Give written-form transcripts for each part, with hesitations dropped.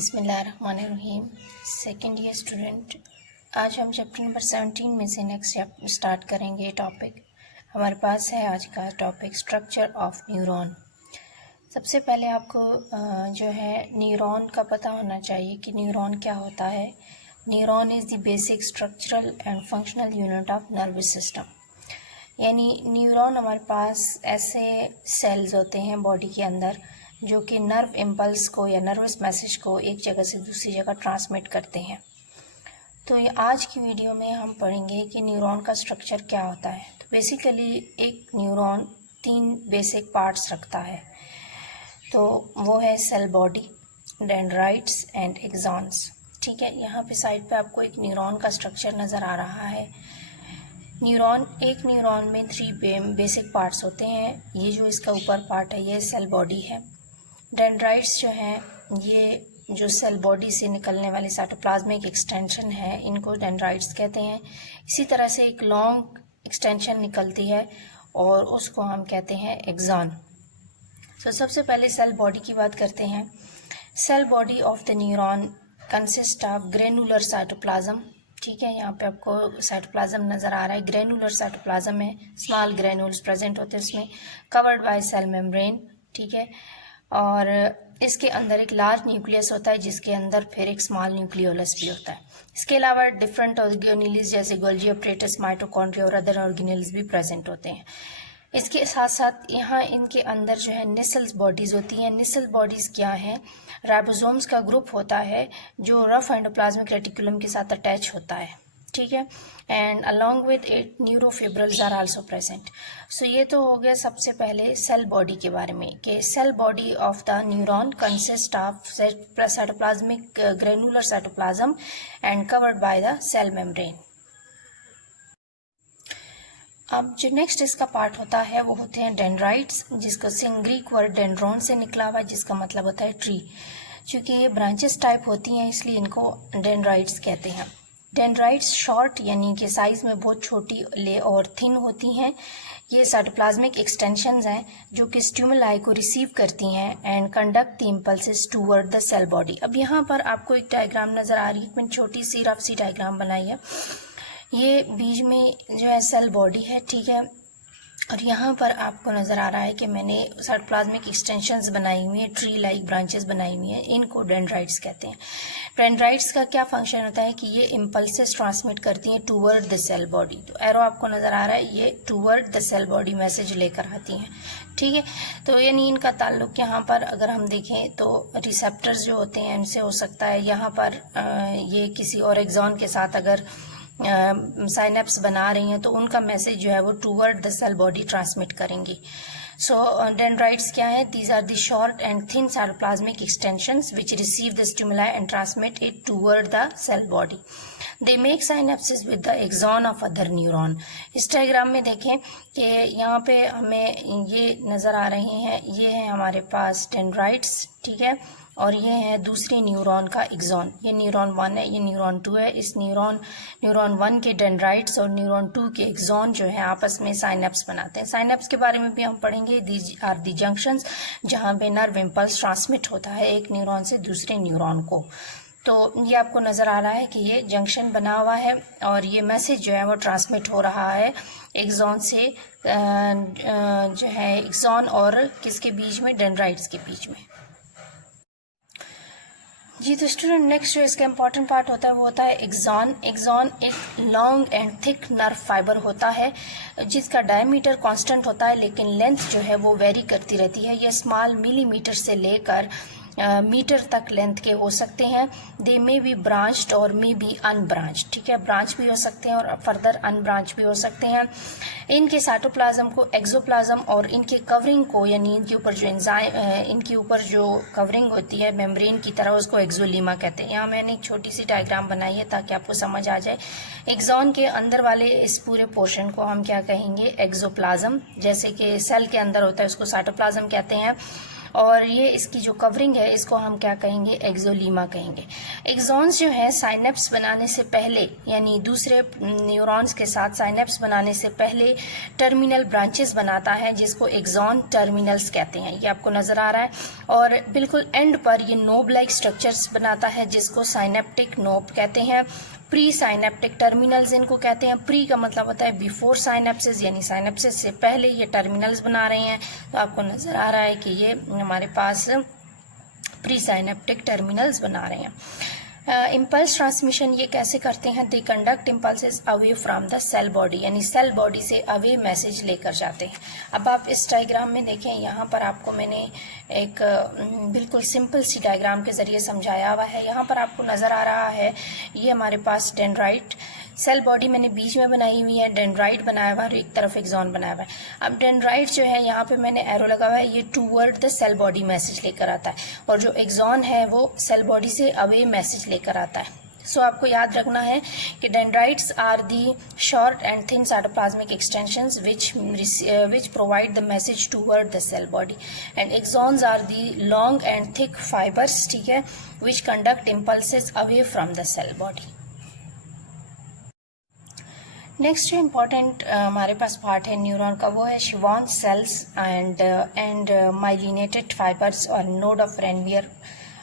बिस्मिल्लाहिर्रहमानिर्रहीम। Second year student, आज हम चैप्टर नंबर 17 में से नेक्स्ट स्टार्ट करेंगे टॉपिक। हमारे पास है आज का टॉपिक स्ट्रक्चर ऑफ न्यूरॉन। सबसे पहले आपको जो है न्यूरॉन का पता होना चाहिए कि न्यूरॉन क्या होता है। Neuron is the basic structural and functional unit of nervous system. यानी न्यूरॉन हमारे पास ऐसे सेल्स होते हैं बॉडी के अंदर जो कि नर्व इम्पल्स को या नर्वस मैसेज को एक जगह से दूसरी जगह ट्रांसमिट करते हैं। तो ये आज की वीडियो में हम पढ़ेंगे कि न्यूरॉन का स्ट्रक्चर क्या होता है। तो बेसिकली एक न्यूरॉन 3 बेसिक पार्ट्स रखता है। तो वो है cell body, dendrites and axons. ठीक है, यहाँ पे साइड पे आपको एक न्यूरॉन का स्ट्रक्चर नज़र आ रहा है। एक न्यूरॉन में 3 बेसिक पार्ट्स होते हैं। ये जो इसका ऊपर पार्ट है ये सेल बॉडी है। डेंड्राइट्स जो हैं ये जो सेल बॉडी से निकलने वाली साइटोप्लाज्मिक एक्सटेंशन है, इनको डेंड्राइट्स कहते हैं। इसी तरह से एक लॉन्ग एक्सटेंशन निकलती है और उसको हम कहते हैं एक्सॉन। तो सबसे पहले सेल बॉडी की बात करते हैं। Cell body of the neuron consist of granular cytoplasm. ठीक है, यहाँ पे आपको साइटोप्लाज्म नज़र आ रहा है। ग्रेनुलर साइटोप्लाज्म में स्मॉल ग्रेनुल्स प्रेजेंट होते हैं उसमें, कवर्ड बाय सेल मेम्ब्रेन। ठीक है, और इसके अंदर एक लार्ज न्यूक्लियस होता है जिसके अंदर फिर एक स्मॉल न्यूक्लियोलस भी होता है। इसके अलावा डिफरेंट ऑर्गेनेल्स जैसे गोल्जी अपरेटस, माइटोकॉन्ड्रिया और अदर ऑर्गेनेल्स भी प्रेजेंट होते हैं। इसके साथ साथ यहाँ इनके अंदर जो है निसल्स बॉडीज़ होती हैं। निसल बॉडीज़ क्या हैं? राइबोसोम्स का ग्रुप होता है जो रफ एंडोप्लाज्मिक रेटिकुलम के साथ अटैच होता है। ठीक है, and along with it neurofibrils are also present. So ये तो हो गया सबसे पहले सेल बॉडी के बारे में कि cell body of the neuron consist of cytoplasmic granular cytoplasm and covered by the cell membrane. अब जो नेक्स्ट इसका पार्ट होता है वो होते हैं डेंड्राइट्स, जिसको ग्रीक वर्ड डेंड्रॉन से निकला हुआ है जिसका मतलब होता है ट्री। चूँकि ये ब्रांचेस टाइप होती हैं इसलिए इनको डेंड्राइट्स कहते हैं। डेंड्राइट्स शॉर्ट यानी कि साइज़ में बहुत छोटी ले और थिन होती हैं। ये साइटोप्लाज्मिक एक्सटेंशंस हैं जो कि स्टिमुलाई को रिसीव करती हैं and conduct the impulses toward the cell body. अब यहाँ पर आपको एक डायग्राम नज़र आ रही है, मैंने छोटी सी रफ सी डायग्राम बनाई है। ये बीच में जो है सेल बॉडी है। ठीक है, और यहाँ पर आपको नज़र आ रहा है कि मैंने साइटोप्लाज्मिक एक्सटेंशंस बनाई हुई हैं, ट्री लाइक ब्रांचेस बनाई हुई हैं, इनको डेंड्राइट्स कहते हैं। डेंड्राइट्स का क्या फंक्शन होता है कि ये इम्पल्सेस ट्रांसमिट करती हैं टूवर्ड द सेल बॉडी। तो एरो आपको नज़र आ रहा है, ये toward the cell body message लेकर आती हैं। ठीक है, तो यानी इनका ताल्लुक यहाँ पर अगर हम देखें तो रिसेप्टर्स जो होते हैं इनसे हो सकता है। यहाँ पर ये किसी और एक्सॉन के साथ अगर साइनेप्स बना रही हैं तो उनका मैसेज जो है वो toward the cell body transmit करेंगी। सो डेंड्राइट्स क्या है? These are the short and thin cytoplasmic extensions which receive the stimuli and transmit it toward the cell body. They make synapsis with the axon of other neuron. इस diagram में देखें कि यहाँ पे हमें ये नज़र आ रहे हैं, ये है हमारे पास डेंड्राइट्स। ठीक है, और ये है दूसरे न्यूरॉन का एक्सॉन। ये न्यूरॉन 1 है, ये न्यूरॉन 2 है। इस न्यूरॉन 1 के डेंड्राइट्स और न्यूरॉन 2 के एक्सॉन जो है आपस में साइनेप्स बनाते हैं। साइनेप्स के बारे में भी हम पढ़ेंगे। दीज आर दी जंक्शंस जहाँ पे नर्व इम्पल्स ट्रांसमिट होता है एक न्यूरॉन से दूसरे न्यूरॉन को। तो ये आपको नज़र आ रहा है कि ये जंक्शन बना हुआ है और ये मैसेज जो है वो ट्रांसमिट हो रहा है एक्सॉन से जो है एक्सॉन और किसके बीच में? डेंड्राइट्स के बीच में। जी तो स्टूडेंट, नेक्स्ट जो इसका इम्पॉर्टेंट पार्ट होता है वो होता है एक्सॉन। एक्सॉन एक long and thick nerve fibre होता है जिसका डायमीटर कांस्टेंट होता है लेकिन लेंथ जो है वो वेरी करती रहती है। ये स्मॉल मिलीमीटर से लेकर मीटर तक लेंथ के हो सकते हैं। दे मे बी ब्रांच्ड और मे बी अनब्रांच्ड। ठीक है, ब्रांच भी हो सकते हैं और फर्दर अनब्रांच भी हो सकते हैं। इनके साइटोप्लाज्म को एक्सोप्लाज्म और इनके कवरिंग को यानी इनके ऊपर जो इनके ऊपर जो कवरिंग होती है मेम्ब्रेन की तरह उसको एक्सोलीमा कहते हैं। यहाँ मैंने एक छोटी सी डायग्राम बनाई है ताकि आपको समझ आ जाए। एक्सॉन के अंदर वाले इस पूरे पोर्शन को हम क्या कहेंगे? एक्सोप्लाज्म। जैसे कि सेल के अंदर होता है उसको साइटोप्लाज्म कहते हैं और ये इसकी जो कवरिंग है इसको हम क्या कहेंगे, एक्सोलीमा कहेंगे। एक्सॉन्स जो है साइनेप्स बनाने से पहले, यानी दूसरे न्यूरॉन्स के साथ साइनेप्स बनाने से पहले टर्मिनल ब्रांचेस बनाता है, जिसको एक्सॉन टर्मिनल्स कहते हैं। ये आपको नजर आ रहा है। और बिल्कुल एंड पर ये नोब लाइक स्ट्रक्चर्स बनाता है, जिसको साइनेप्टिक नोब कहते हैं। प्री साइनेप्टिक टर्मिनल्स इनको कहते हैं। प्री का मतलब होता है बिफोर साइनेप्सिस, यानी साइनेप्सिस से पहले ये टर्मिनल्स बना रहे हैं। तो आपको नजर आ रहा है कि ये हमारे पास प्री साइनेप्टिक टर्मिनल्स बना रहे हैं। इम्पल्स ट्रांसमिशन ये कैसे करते हैं, they conduct impulses away from the cell body, यानी सेल बॉडी से अवे मैसेज लेकर जाते हैं। अब आप इस डायग्राम में देखें, यहाँ पर आपको मैंने एक बिल्कुल सिंपल सी डायग्राम के ज़रिए समझाया हुआ है। यहाँ पर आपको नज़र आ रहा है ये हमारे पास डेंड्राइट सेल बॉडी मैंने बीच में बनाई हुई है, डेंड्राइट बनाया हुआ है और एक तरफ एक्सॉन बनाया हुआ है। अब डेंड्राइट जो है यहाँ पे मैंने एरो लगा हुआ है, ये toward the cell body message लेकर आता है, और जो एक्सॉन है वो सेल बॉडी से अवे मैसेज लेकर आता है। सो आपको याद रखना है कि dendrites are the short and thin cytoplasmic extensions which provide the message toward the cell body, and axons are the long and thick fibers, ठीक है, which conduct impulses away from the cell body। Next जो important हमारे पास part है neuron का, वो है शिवॉन sales and myelinated fibres और node of Ranvier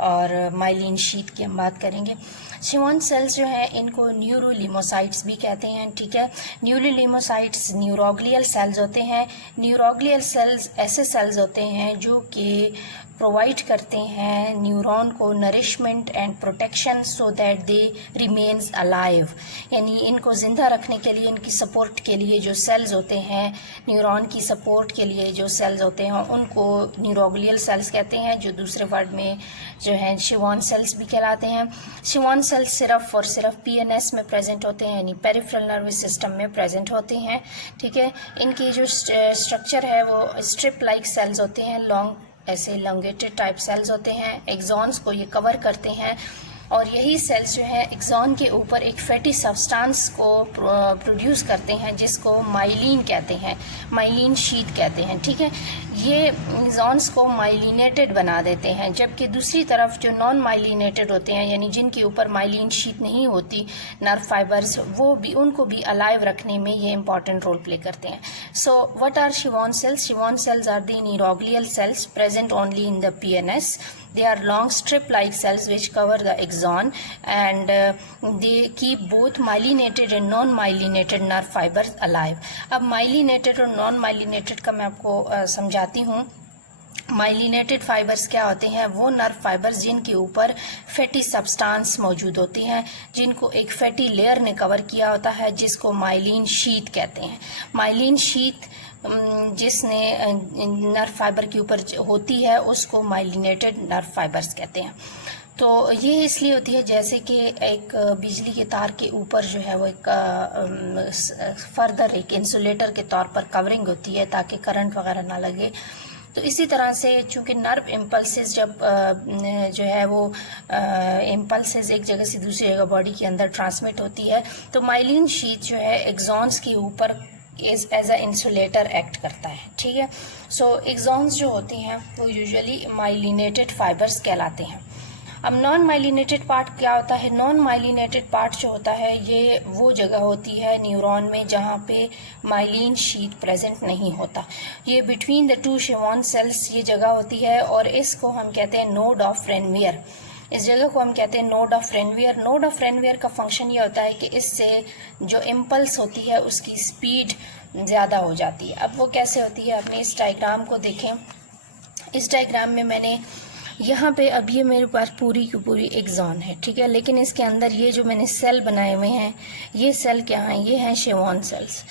और माइलिन शीट की हम बात करेंगे। शिवॉन सेल्स जो है इनको न्यूरोलिमोसाइट्स भी कहते हैं, ठीक है। न्यूरोलिमोसाइट्स न्यूरोग्लियल सेल्स होते हैं। न्यूरोग्लियल सेल्स ऐसे सेल्स होते हैं जो कि प्रोवाइड करते हैं न्यूरॉन को nourishment and protection so that they remains alive, यानी इनको ज़िंदा रखने के लिए, इनकी सपोर्ट के लिए जो सेल्स होते हैं, न्यूरॉन की सपोर्ट के लिए जो सेल्स होते हैं उनको न्यूरोग्लियल सेल्स कहते हैं, जो दूसरे वर्ड में जो है शिवॉन सेल्स भी कहलाते हैं। शिवॉन सेल्स सिर्फ और सिर्फ पीएनएस में प्रेजेंट होते हैं, यानी पेरिफेरल नर्वस सिस्टम में प्रेजेंट होते हैं, ठीक है। इनकी जो स्ट्रक्चर है वो स्ट्रिप लाइक सेल्स होते हैं, लॉन्ग ऐसे लॉन्गेटेड टाइप सेल्स होते हैं। एक्सॉन्स को ये कवर करते हैं, और यही सेल्स जो है एक्सॉन के ऊपर एक फैटी सब्सटेंस को प्रोड्यूस करते हैं, जिसको माइलिन कहते हैं, माइलिन शीट कहते हैं, ठीक है। ये एक्सॉन्स को माइलिनेटेड बना देते हैं, जबकि दूसरी तरफ जो नॉन माइलिनेटेड होते हैं, यानी जिनके ऊपर माइलिन शीट नहीं होती, नर्व फाइबर्स, वो भी, उनको भी अलाइव रखने में ये इंपॉर्टेंट रोल प्ले करते हैं। So what are Schwann cells? Schwann cells are the neuroglial cells present only in the PNS. They are long strip-like cells which cover the axon, and they keep both myelinated and non-myelinated nerve fibers alive। अब myelinated और non-myelinated का मैं आपको समझाती हूँ। Myelinated fibres क्या होते हैं? वो नर्व फाइबर्स जिनके ऊपर फैटी सब्सटेंस मौजूद होती हैं, जिनको एक फैटी लेयर ने कवर किया होता है, जिसको माइलिन शीट कहते हैं। माइलिन शीट जिसने नर्व फाइबर के ऊपर होती है उसको माइलिनेटेड नर्व फाइबर्स कहते हैं। तो ये इसलिए होती है जैसे कि एक बिजली के तार के ऊपर जो है वो एक फर्दर एक इंसुलेटर के तौर पर कवरिंग होती है ताकि करंट वगैरह ना लगे। तो इसी तरह से चूंकि नर्व इम्पल्सेस जब जो है वो इम्पल्सेस एक जगह से दूसरी जगह बॉडी के अंदर ट्रांसमिट होती है, तो माइलिन शीट जो है एक्सॉन्स के ऊपर एज अ इंसुलेटर एक्ट करता है, ठीक है। सो एक्सॉन्स जो होते हैं वो यूजुअली माइलिनेटेड फाइबर्स कहलाते हैं। अब नॉन माइलिनेटेड पार्ट क्या होता है? नॉन माइलिनेटेड पार्ट जो होता है ये वो जगह होती है न्यूरॉन में जहाँ पे माइलिन शीट प्रेजेंट नहीं होता। ये बिटवीन द टू शिवॉन सेल्स ये जगह होती है, और इसको हम कहते हैं नोड ऑफ रेनवियर। इस जगह को हम कहते हैं node of Ranvier. Node of Ranvier का फंक्शन ये होता है कि इससे जो इम्पल्स होती है उसकी स्पीड ज़्यादा हो जाती है। अब वो कैसे होती है? अपने इस डायग्राम को देखें। इस डायग्राम में मैंने यहाँ पे, अब ये मेरे पास पूरी की पूरी एक्सॉन है, ठीक है, लेकिन इसके अंदर ये जो मैंने सेल बनाए हुए हैं, ये सेल क्या हैं? ये हैं शिवॉन सेल्स।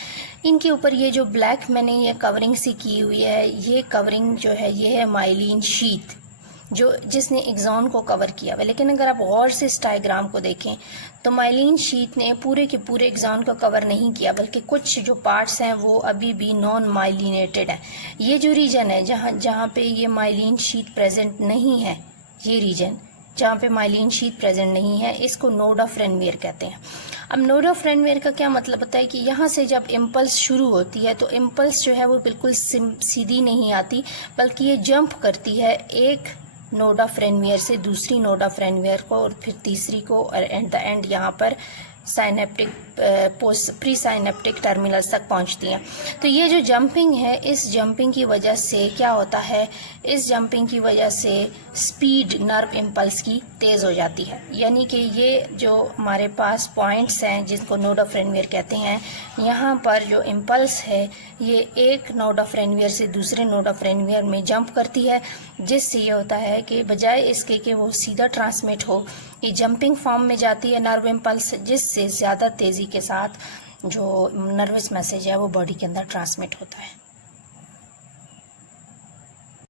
इनके ऊपर ये जो ब्लैक मैंने ये कवरिंग सी की हुई है, ये कवरिंग जो है ये है माइलिन शीट, जो जिसने एक्सॉन को कवर किया हुआ है। लेकिन अगर आप गौर से इस डायग्राम को देखें तो माइलिन शीट ने पूरे के पूरे एक्सॉन को कवर नहीं किया, बल्कि कुछ जो पार्ट्स हैं वो अभी भी नॉन माइलिनेटेड है। ये जो रीजन है जहाँ पे ये माइलिन शीट प्रेजेंट नहीं है, ये रीजन जहाँ पे माइलिन शीथ प्रेजेंट नहीं है, इसको नोड ऑफ रेनवियर कहते हैं। अब नोड ऑफ रेनवियर का क्या मतलब होता है कि यहाँ से जब इम्पल्स शुरू होती है तो इम्पल्स जो है वो बिल्कुल सीधी नहीं आती, बल्कि ये जंप करती है एक नोड ऑफ रेनवियर से दूसरी नोड ऑफ रेनवियर को और फिर तीसरी को, और एट द एंड यहाँ पर synaptic post pre synaptic terminals तक पहुंचती हैं। तो ये जो जंपिंग है, इस जंपिंग की वजह से क्या होता है, इस जंपिंग की वजह से स्पीड नर्व इम्पल्स की तेज़ हो जाती है। यानी कि ये जो हमारे पास पॉइंट्स हैं जिनको नोड ऑफ रेनवियर कहते हैं, यहाँ पर जो इम्पल्स है ये एक नोड ऑफ रेनवियर से दूसरे नोड ऑफ रेनवियर में जंप करती है, जिससे ये होता है कि बजाय इसके कि वो सीधा ट्रांसमिट हो, ये जंपिंग फॉर्म में जाती है नर्व इम्पल्स, जिससे ज़्यादा तेज़ी के साथ जो नर्वस मैसेज है वो बॉडी के अंदर ट्रांसमिट होता है।